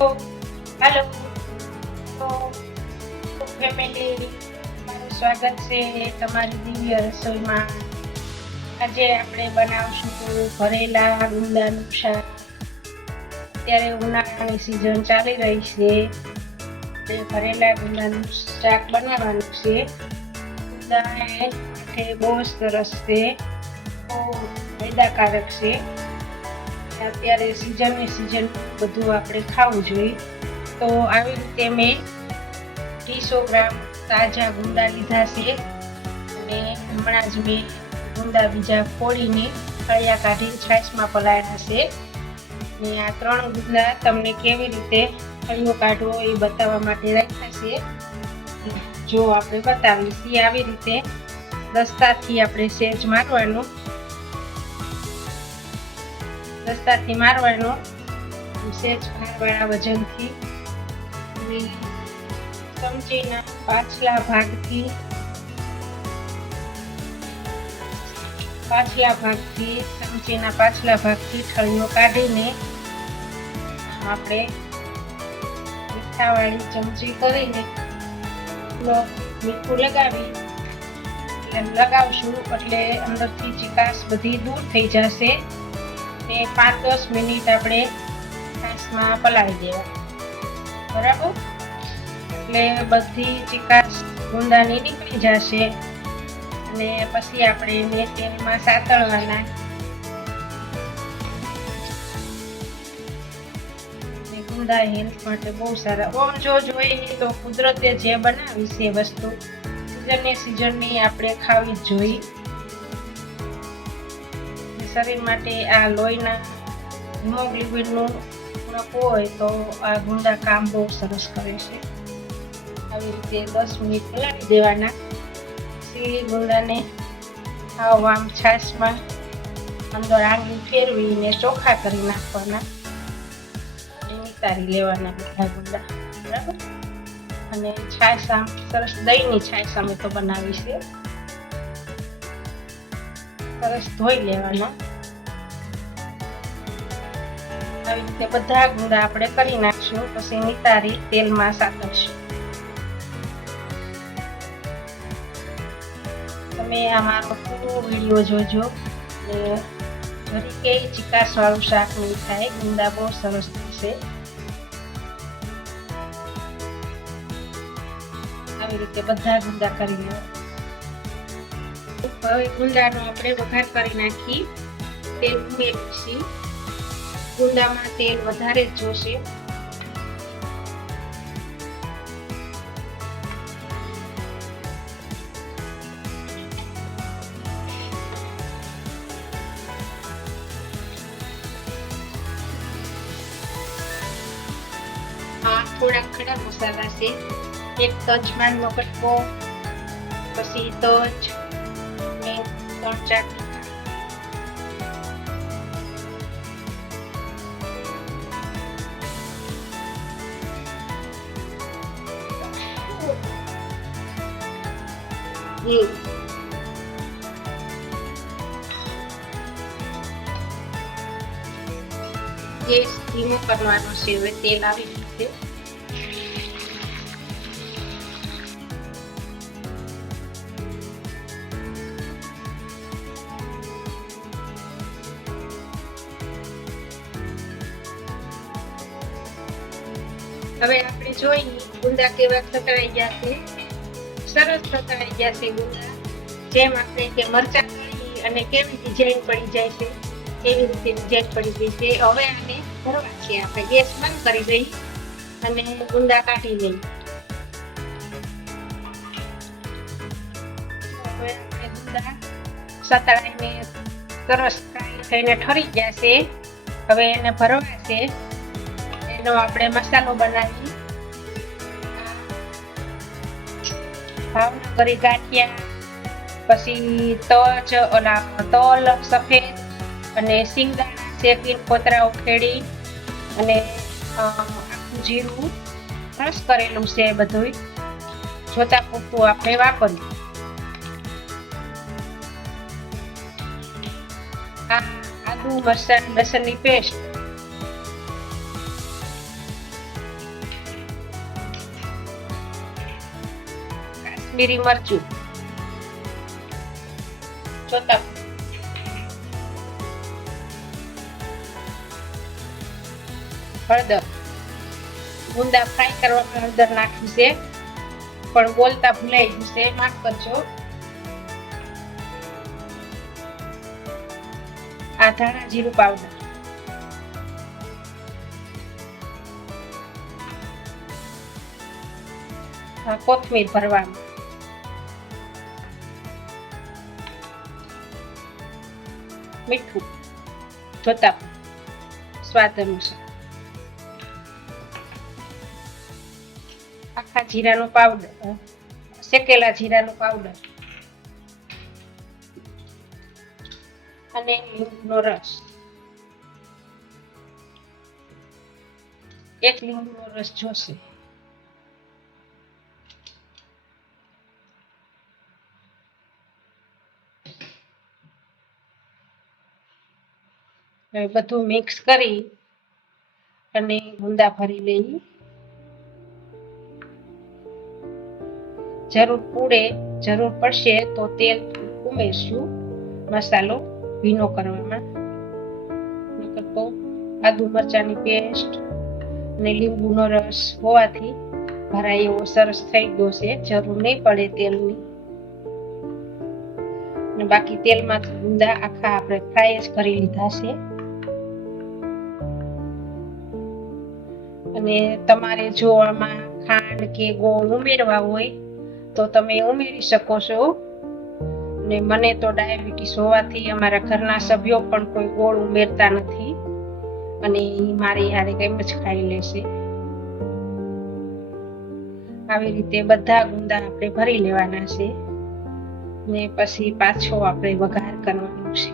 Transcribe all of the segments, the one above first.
હાલો તો ફેમિલી, તમારું સ્વાગત છે તમારી દિવ્ય રસોઈમાં. આજે આપણે બનાવશું ભરેલા ગુંદાનું શાક. અત્યારે ઉનાળાની સિઝન ચાલી રહી છે, ભરેલા ગુંદાનું શાક બનાવવાનું છે. ગુંદા માટે બહુ સરસ છે, બહુ ફાયદાકારક છે. અત્યારે સિઝન બધું આપણે ખાવું જોઈએ. તો આવી રીતે મેં 200 ગ્રામ તાજા ગુંદા લીધા છે અને હમણાં જ મેં ગુંદા બીજા ફોડીને ફળિયા કાઢી છાશમાં પલાળ્યા છે. અને આ 3 ગુંદા તમને કેવી રીતે ફળિયો કાઢવો એ બતાવવા માટે રાખ્યા છે. જો આપણે બતાવીએ આવી રીતે દસ્તાથી આપણે સેજ મારવાનું, સેજ ભારવાળા વજનથી. ચમચીના પાછલા ભાગથી ચમચીના પાછલા ભાગથી ઠળીઓ કાઢીને આપણે મીઠાવાળી ચમચી કરીને મીઠું લગાવશું એટલે અંદરથી ચીકાશ બધી દૂર થઈ જશે. ને 5-10 મિનિટ આપણે છાશમાં પલાળી દેવા, બરાબર. એટલે બધી ચીકાશ ગુંદાની નીકળી જશે અને પછી આપણે એને તેલમાં સાતળવાના. ગુંદા હેલ્થ માટે બહુ સારા. ઓમ જો જોઈએ તો કુદરતે જે બનાવી છે વસ્તુ સિઝનની આપણે ખાવી જ જોઈએ. શરીર માટે આ લોહીના હિમોગ્લોબિનનું હોય તો આ ગુંદા કામ બહુ સરસ કરે છે. આવી રીતે 10 મિનિટ પલાળી દેવાના. પછી ગુંદાને આમ છાશમાં અંદર આંગળી ફેરવીને ચોખ્ખા કરી નાખવાના, નિતારી લેવાના બધા ગુંદા, બરાબર. અને છાશ આમ સરસ દહીંની છાશ અમે તો બનાવી છે. સરસ ધોઈ લેવાના. આવી રીતે બધા ગુંદા આપણે કરી નાખશું, પછી નિતારી તેલમાં સાતળશું. તમે અમારો પૂરો વિડીયો જોજો. જરી કે ચીકાશ વાળું શાક નહીં થાય, ગુંદા બહુ સરસ થશે. આવી રીતે બધા ગુંદા કરી લેવા. હવે ગુંદાનો આપણે વઘાર કરી નાખી. તેલ ઉમેરીશું. ગુંદામાં તેલ વધારે જ જોશે. આ થોડા ખડા મસાલા છે. એક તજમાનનો કટકો, પછી તજ ને 3-4 ગેસ ધીમો કરવાનો છે. હવે તેલ આવી રીતે હવે આપણે જોઈએ ગુંદા કેવા થતળાઈ ગયા છે. સરસ થતળાઈ ગયા છે ગુંદા. જેમ આપણે કે મરચાં તળી અને કેવી ડિઝાઇન પડી જાય છે એવી રીતે ડિઝાઇન પડી ગઈ છે. હવે આને ભરવા છે. આપણે ગેસ બંધ કરી દઈ અને ગુંદા કાઢી લઈ. હવે આપણે ગુંદા સતળાઈને સરસ ફ્રાય થઈને ઠરી ગયા છે. હવે એને ભરવા છે. એનો આપણે મસાલો બનાવી. ભાવનગરી ગાંઠિયા, પછી તલ સફેદ અને સિંગદાણા શેકીને કોતરા ઉખેડી અને આખું જીરું ક્રશ કરેલું છે. બધું જોતા પૂરતું આપણે વાપર્યું. આ આદુ મરચાં લસણની પેસ્ટ કાશ્મીરી મરચું, ચોતા હળદર, ગુંદા ફ્રાય કરવામાં હળદર નાખી છે પણ બોલતા ભૂલાઈ ગયું છે, માફ કરજો. આ ધાણા જીરું પાવડર, કોથમીર ભરવામાં, મીઠું જોતા સ્વાદ અનુસાર, આખા જીરાનો પાવડર, શેકેલા જીરાનો પાવડર અને લીંબુનો રસ. એક લીંબુનો રસ જોશે. હવે બધું મિક્સ કરી અને ગુંદા ભરી લઈ. જરૂર પડશે તો તેલ ઉમેરશું મસાલો ભીનો કરવામાં. તો આદુ મરચાની પેસ્ટ અને લીંબુનો રસ હોવાથી ભરાઈ એવો સરસ થઈ ગયો છે. જરૂર નહીં પડે તેલની. અને બાકી તેલમાં ગુંદા આખા આપણે ફ્રાય જ કરી લીધા છે. અને તમારે જો આમાં ખાંડ કે ગોળ ઉમેરવા હોય તો તમે ઉમેરી શકો છો. ને મને તો ડાયાબિટીસ હોવાથી અમારા ઘરના સભ્યો પણ કોઈ ગોળ ઉમેરતા નથી અને મારી હારે એમ જ ખાઈ લેશે. આવી રીતે બધા ગુંદા આપણે ભરી લેવાના છે ને પછી પાછો આપણે વઘાર કરવાનો છે,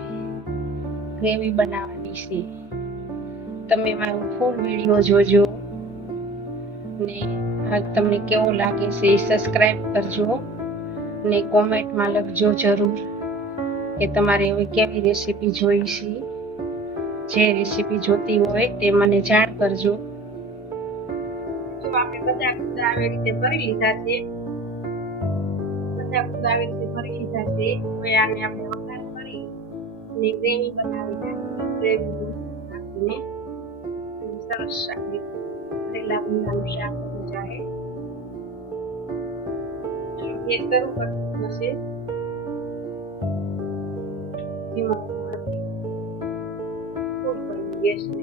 ગ્રેવી બનાવવાની છે. તમે મારો ફૂલ વિડીયો જોજો ને તમને કેવો લાગે છે એ સબસ્ક્રાઇબ કરજો ને કોમેન્ટમાં લખજો જરૂર કે તમારે હવે કેવી રેસીપી જોઈ છે. જે રેસીપી જોતી હોય તે મને જાણ કરજો. આપણે બધા ગુંદા આવી રીતે ભરી લીધા છે. હવે આને આપણે વઘાર કરી અને ગ્રેવી બનાવી નાખી. ગ્રેવી નાખીને સરસ શાક ભરેલા ગુંદાનું શાક બની જાય. ગેસ શરૂ કરવાનું છે. ધીમો ગેસને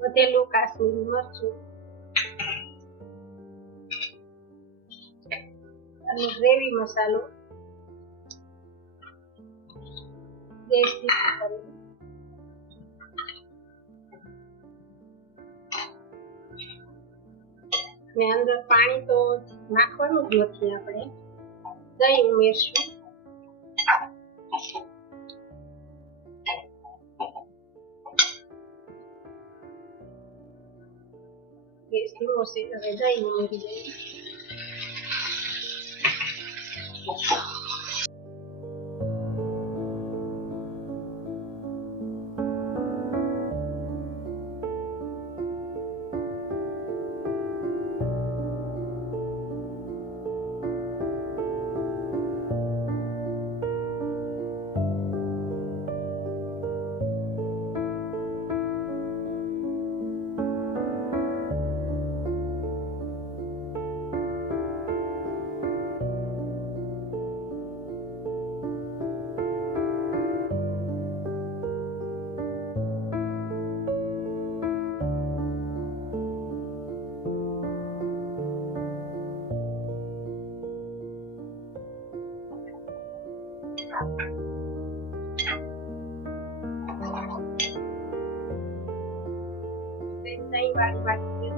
વધેલું કાશ્મીરી મરચું અને ગ્રેવી મસાલો ગેસ ધીમો કરી અને અંદર પાણી તો નાખવાનું જ નથી. આપણે દહીં ઉમેરશું. ગેસ ધીમો છે. હવે દહીં ઉમેરી દઈએ. દહીં વાળી વાટી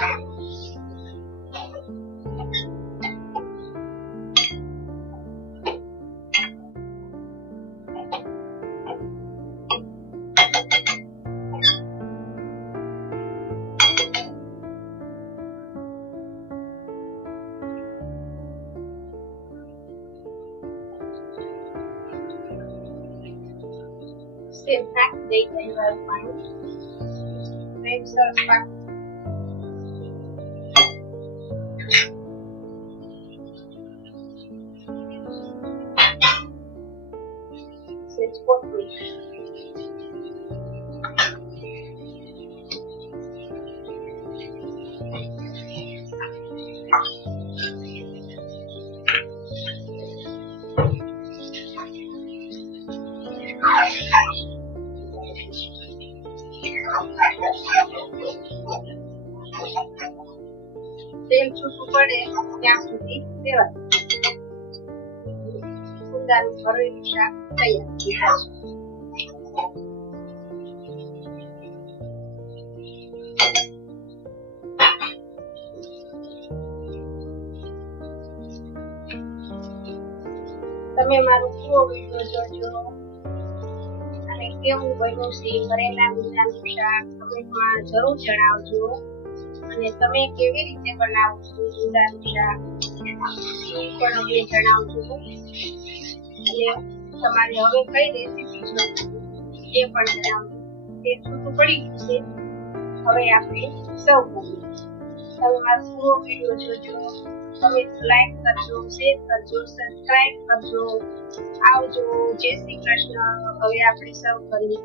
સેવ નાખી દઈ ઘણી વાર પાણી રેડ સરસ પાક સેજ કોથમીર તેલ છૂટું પડે ત્યાં સુધી દેવા ગુંદાનું ભરેલું શાક તૈયાર. તમે મારો પૂરો વિડીયો જોજો અને કેવું બન્યું છે ભરેલા ગુંદાનું શાક કમેન્ટમાં જરૂર જણાવજો. અને તમે કેવી રીતે બનાવો છો ગુંદાનું શાક પણ અમને જણાવજો. અને તમારે હવે કઈ રેસીપી જોઈએ એ પણ જણાવજો. તે છૂટું પડી ગયું છે, હવે આપણે સર્વ કરીએ. તમે મારો પૂરો વિડીયો જોજો, તમે લાઈક કરજો, શેર કરજો, સબસ્ક્રાઇબ કરજો. આવજો. જય શ્રી કૃષ્ણ. હવે આપણે સર્વ કરીએ.